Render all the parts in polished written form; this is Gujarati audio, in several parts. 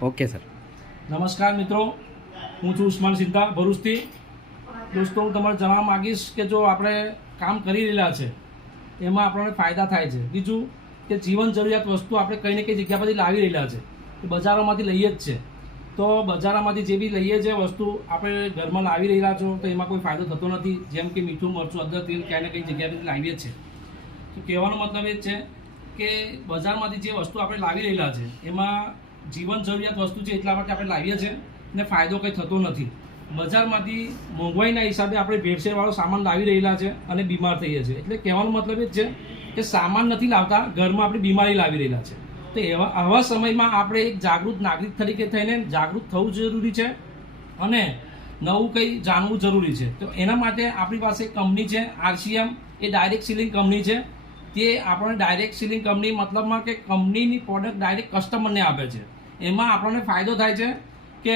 Okay sir. નમસ્કાર મિત્રો, હું છું ઉસ્માન સિદ્ધા ભરૂચથી. દોસ્તો, હું તમારે જણાવવા માગીશ કે જો આપણે કામ કરી રહેલા છે એમાં આપણને ફાયદા થાય છે. બીજું કે જીવન જરૂરિયાત વસ્તુ આપણે કંઈ ને કંઈ જગ્યા પરથી લાવી રહેલા છે, એ બજારોમાંથી લઈએ જ છે. તો બજારોમાંથી જે બી લઈએ છે વસ્તુ આપણે ઘરમાં લાવી રહેલા છો તો એમાં કોઈ ફાયદો થતો નથી. જેમ કે મીઠું, મરચું, અદરક, તેલ ક્યાંય ને કંઈ જગ્યાએથી લાવીએ જ છે. તો કહેવાનો મતલબ એ જ છે કે બજારમાંથી જે વસ્તુ આપણે લાવી રહેલા છે એમાં જીવન જરૂરિયાત વસ્તુ છે એટલા માટે આપણે લાવીએ છીએ ને ફાયદો કંઈ થતો નથી. બજારમાંથી મોંઘવારીના હિસાબે આપણે ભેળસેળવાળો સામાન લાવી રહેલા છે અને બીમાર થઈએ છીએ. એટલે કહેવાનો મતલબ એ જ છે કે સામાન નથી લાવતા, ઘરમાં આપણે બીમારી લાવી રહેલા છે. તો આવા સમયમાં આપણે એક જાગૃત નાગરિક તરીકે થઈને જાગૃત થવું જરૂરી છે અને નવું કંઈ જાણવું જરૂરી છે. તો એના માટે આપણી પાસે કંપની છે RCM, એ ડાયરેક્ટ સીલિંગ કંપની છે. તે આપણને ડાયરેક્ટ સીલિંગ કંપની મતલબમાં કે કંપનીની પ્રોડક્ટ ડાયરેક્ટ કસ્ટમરને આપે છે. એમાં આપણને ફાયદો થાય છે કે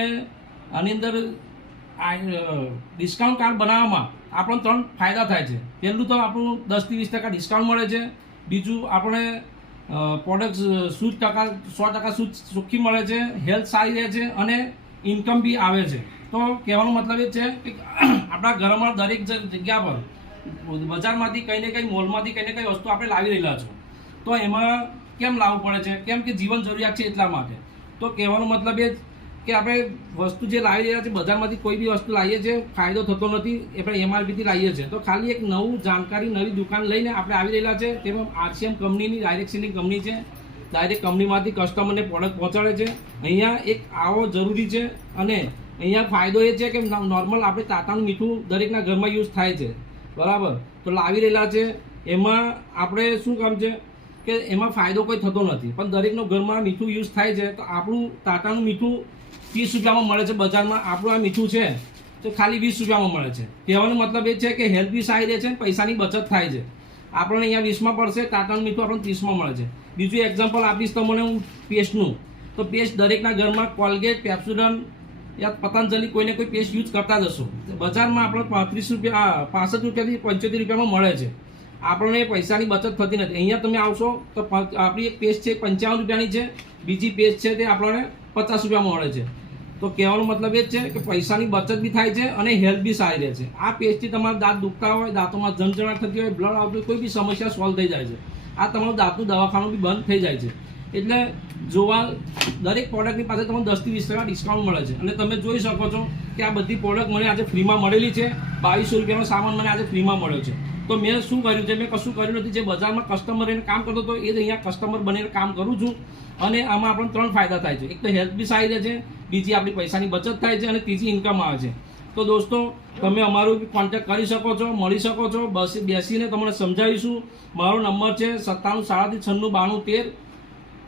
આની અંદર ડિસ્કાઉન્ટ કાર્ડ બનાવવામાં આપણને 3 ફાયદા થાય છે. પહેલું તો આપણું 10થી 20% ડિસ્કાઉન્ટ મળે છે. બીજું આપણે પ્રોડક્ટ 100% ચોખ્ખી મળે છે, હેલ્થ સારી રહે છે અને ઇન્કમ બી આવે છે. તો કહેવાનો મતલબ એ છે કે આપણા ઘરમાં દરેક જગ્યા પર બજારમાંથી કંઈ ને કંઈ, મોલમાંથી કંઈ ને કંઈ વસ્તુ આપણે લાવી રહેલા છો. તો એમાં કેમ લાવવું પડે છે? કેમ કે જીવન જરૂરિયાત છે એટલા માટે. તો કહેવાનો મતલબ એ જ કે આપણે વસ્તુ જે લાવી રહ્યા છે બજારમાંથી કોઈ બી વસ્તુ લાવીએ છીએ ફાયદો થતો નથી, આપણે MRPથી લાવીએ છીએ. તો ખાલી એક નવું જાણકારી, નવી દુકાન લઈને આપણે આવી રહેલા છે. તેમાં RCM કંપનીની ડાયરેક્ટ સીલિંગ કંપની છે. ડાયરેક્ટ કંપનીમાંથી કસ્ટમરને પ્રોડક્ટ પહોંચાડે છે. અહીંયા એક આવો જરૂરી છે અને અહીંયા ફાયદો એ છે કે નોર્મલ આપણે ટાટાનું મીઠું દરેકના ઘરમાં યુઝ થાય છે, બરાબર? તો લાવી રહેલા છે. એમાં આપણે શું કામ છે કે એમાં ફાયદો કોઈ થતો નથી, પણ દરેકનો ઘરમાં મીઠું યુઝ થાય છે. તો આપણું ટાટાનું મીઠું 30 રૂપિયામાં મળે છે બજારમાં, આપણું આ મીઠું છે તો ખાલી 20 રૂપિયામાં મળે છે. કહેવાનો મતલબ એ છે કે હેલ્થ બી સારી રહે છે, પૈસાની બચત થાય છે. આપણને અહીંયા 20માં પડશે, ટાટાનું મીઠું આપણને 30માં મળે છે. બીજું એક્ઝામ્પલ આપીશ તમને હું પેસ્ટનું. તો પેસ્ટ દરેકના ઘરમાં કોલગેટ, પેપ્સોડન્ટ યા પતંજલિ કોઈને કોઈ પેસ્ટ યુઝ કરતા જ હશો. બજારમાં આપણે 35 રૂપિયા, 65 રૂપિયાથી 75 રૂપિયામાં મળે છે. આપણને પૈસાની બચત થતી નથી. અહીંયા તમે આવશો તો આપણી એક પેસ્ટ છે 55 રૂપિયાની છે, બીજી પેસ્ટ છે તે આપણને 50 રૂપિયામાં મળે છે. તો કહેવાનો મતલબ એ જ છે કે પૈસાની બચત બી થાય છે અને હેલ્થ બી સારી રહે છે. આ પેસ્ટથી તમારા દાંત દુખતા હોય, દાંતોમાં ઝણઝણાટ થતી હોય, બ્લડ આવતું હોય, કોઈ બી સમસ્યા સોલ્વ થઈ જાય છે. આ તમારું દાંતનું દવાખાનું બી બંધ થઈ જાય છે. એટલે જોવા દરેક પ્રોડક્ટની પાસે તમને 10થી 20% ડિસ્કાઉન્ટ મળે છે. અને તમે જોઈ શકો છો કે આ બધી પ્રોડક્ટ મને આજે ફ્રીમાં મળેલી છે. 2200 રૂપિયાનો સામાન મને આજે ફ્રીમાં મળ્યો છે. તો મેં શું કર્યું છે? મેં કશું કર્યું નથી. જે બજારમાં કસ્ટમર રહીને કામ કરતો હતો એ જ અહીંયા કસ્ટમર બનીને કામ કરું છું. અને આમાં આપણને 3 ફાયદા થાય છે. એક તો હેલ્થ બી સારી રહે છે, બીજી આપણી પૈસાની બચત થાય છે અને ત્રીજી ઇન્કમ આવે છે. તો દોસ્તો, તમે અમારો બી કોન્ટેક્ટ કરી શકો છો, મળી શકો છો. બસ બેસીને તમને સમજાવીશું. મારો નંબર છે 97 37 96 92 13.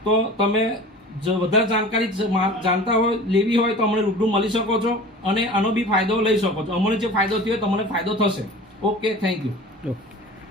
તો તમે જો વધારે જાણકારી જાણતા હોય, લેવી હોય તો અમને રૂબરૂ મળી શકો છો અને આનો બી ફાયદો લઈ શકો છો. અમને જે ફાયદો થયો તમને ફાયદો થશે. Okay, thank you. ઓકે.